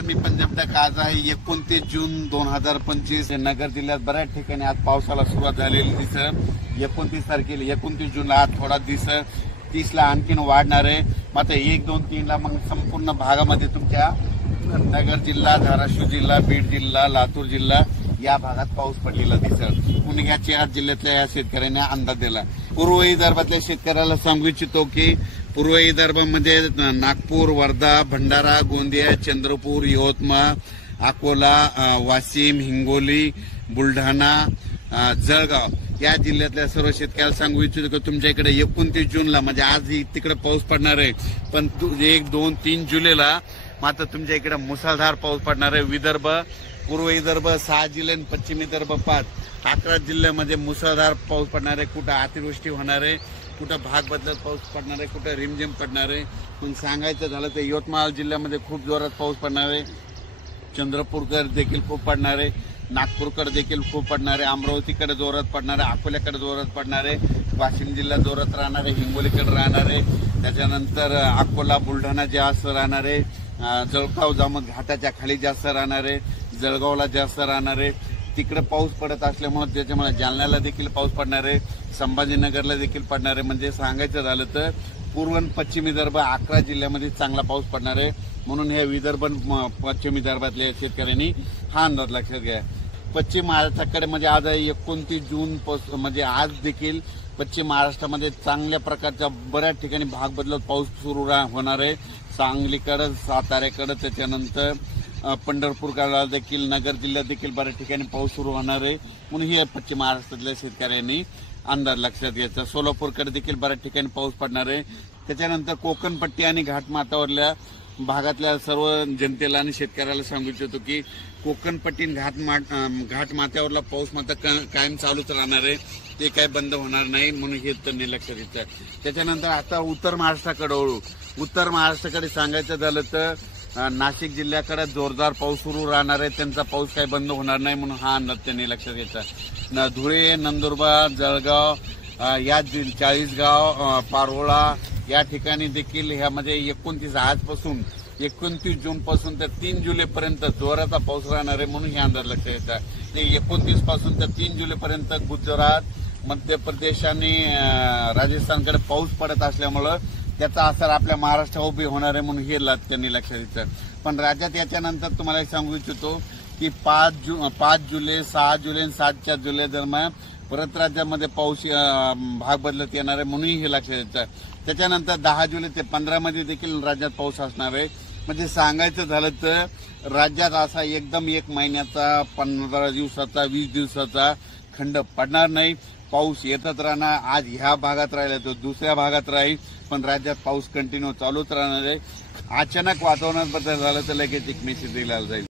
नमस्कार, मी पंजाब तक आज आहे 29 जून 2025. नगर जिल्ह्यात बऱ्याच ठिकाणी आज पावसाला सुरुवात झालेली दिसत. 29 तारखेला 29 जूनला आज थोडा दिसत, 30ला आणखीन वाढणार आहे. मात्र 1, 2, 3ला मग संपूर्ण भागामध्ये तुमच्या नगर जिल्हा, धाराशिव जिल्हा, बीड जिल्हा, लातूर जिल्हा या भागात पाऊस पडलेला दिसत. पुण्याच्या या जिल्ह्यातल्या या शेतकऱ्यांना अंदाज दिला. पूर्व विदर्भातल्या शेतकऱ्याला सांगू इच्छितो की पूर्व विदर्भामध्ये नागपूर, वर्धा, भंडारा, गोंदिया, चंद्रपूर, यवतमाळ, अकोला, वाशिम, हिंगोली, बुलढाणा, जळगाव या जिल्ह्यातल्या सर्व शेतकऱ्याला सांगू इच्छितो की तुमच्या इकडे 29 जूनला म्हणजे आज तिकडे पाऊस पडणार आहे. पण 1, 2, 3 जुलैला मात्र तुमच्या इकडे मुसळधार पाऊस पडणार आहे. विदर्भ, पूर्व विदर्भ 6 जिल्हे, पश्चिम विदर्भ 5, 11 जिल्ह्यामध्ये मुसळधार पाऊस पडणार आहे. कुठं अतिवृष्टी होणार आहे, कुठं भाग बदलत पाऊस पडणार आहे, कुठं रिमझिम पडणार आहे. पण सांगायचं झालं तर यवतमाळ जिल्ह्यामध्ये खूप जोरात पाऊस पडणार आहे. चंद्रपूरकर देखील खूप पडणार आहे, नागपूरकडे देखील खूप पडणार आहे, अमरावतीकडे जोरात पडणार आहे, अकोल्याकडे जोरात पडणार आहे, वाशिम जिल्हा जोरात राहणार आहे, हिंगोलीकडे राहणार आहे, त्याच्यानंतर अकोला, बुलढाणा जास्त राहणार आहे, जळगाव जामोद घाटाच्या खाली जास्त राहणार आहे, जळगावला जास्त राहणार आहे. तिकडे पाऊस पडत असल्यामुळे त्याच्यामुळे जालन्याला देखील पाऊस पडणार आहे, संभाजीनगरला देखील पडणार आहे. म्हणजे सांगायचं झालं तर पूर्व आणि पश्चिम विदर्भ 11 जिल्ह्यामध्ये चांगला पाऊस पडणार आहे. म्हणून हे विदर्भ पश्चिम विदर्भातल्या शेतकऱ्यांनी हा अंदाज लक्षात घ्या. पश्चिम महाराष्ट्राकडे म्हणजे आज 29 जून म्हणजे आज देखील पश्चिम महाराष्ट्रामध्ये चांगल्या प्रकारच्या बऱ्याच ठिकाणी भाग बदलत पाऊस सुरू होणार आहे. सांगलीकडे, साताऱ्याकडे, त्याच्यानंतर पंढरपूरकडे देखील, नगर जिल्ह्यात देखील बऱ्याच ठिकाणी पाऊस सुरू होणार आहे. म्हणून हे पश्चिम महाराष्ट्रातल्या शेतकऱ्यांनी अंदाज लक्षात घ्यायचा. सोलापूरकडे देखील बऱ्याच ठिकाणी पाऊस पडणार आहे. त्याच्यानंतर कोकणपट्टी आणि घाटमाथ्यावरल्या भागातल्या सर्व जनतेला आणि शेतकऱ्याला सांगू इच्छितो की कोकणपट्टी घाटमाथ्यावरला पाऊस मात्र कायम चालूच राहणार आहे, ते काही बंद होणार नाही. म्हणून हे त्यांनी लक्षात घ्यायचं. त्याच्यानंतर आता उत्तर महाराष्ट्राकडे वळू. उत्तर महाराष्ट्राकडे सांगायचं झालं तर नाशिक जिल्ह्याकडे जोरदार पाऊस सुरू राहणार आहे, त्यांचा पाऊस काही बंद होणार नाही. म्हणून हा अंदाज त्यांनी लक्षात घ्यायचा. धुळे, नंदुरबार, जळगाव या 40गाव, पारोळा या ठिकाणी देखील ह्यामध्ये 29 आजपासून 29 जून पासून तर 3 जुलैपर्यंत जोराचा पाऊस राहणार आहे. म्हणून हे अंदाज लक्षात घ्यायचा. 29 पासून तर 3 जुलैपर्यंत गुजरात, मध्य प्रदेश आणि राजस्थानकडे पाऊस पडत असल्यामुळं त्याचा असर आपल्या महाराष्ट्रावर उभी होणार आहे. म्हणून हे त्यांनी लक्षात घ्यायचं. पण राज्यात याच्यानंतर तुम्हाला सांगू इच्छितो की 5 जुलै, 6 जुलै आणि 7 जुलै दरम्यान परत राज्यामध्ये पाऊस भाग बदलत येणार आहे. म्हणून हे लक्षात घ्यायचं. त्याच्यानंतर 10 जुलै ते 15 मध्ये देखील राज्यात पाऊस असणार आहे. म्हणजे सांगायचं झालं तर राज्यात असा एकदम 1 महिन्याचा, 15 दिवसाचा, 20 दिवसाचा खंड पडणार नाही. पाऊस येतच राहणार. आज ह्या भागात राहिला तो दुसऱ्या भागात राहील, पण राज्यात पाऊस कंटिन्यू चालूच राहणार आहे. अचानक वातावरणात बदल झाला तर लगेच एक मेसेज दिला जाईल.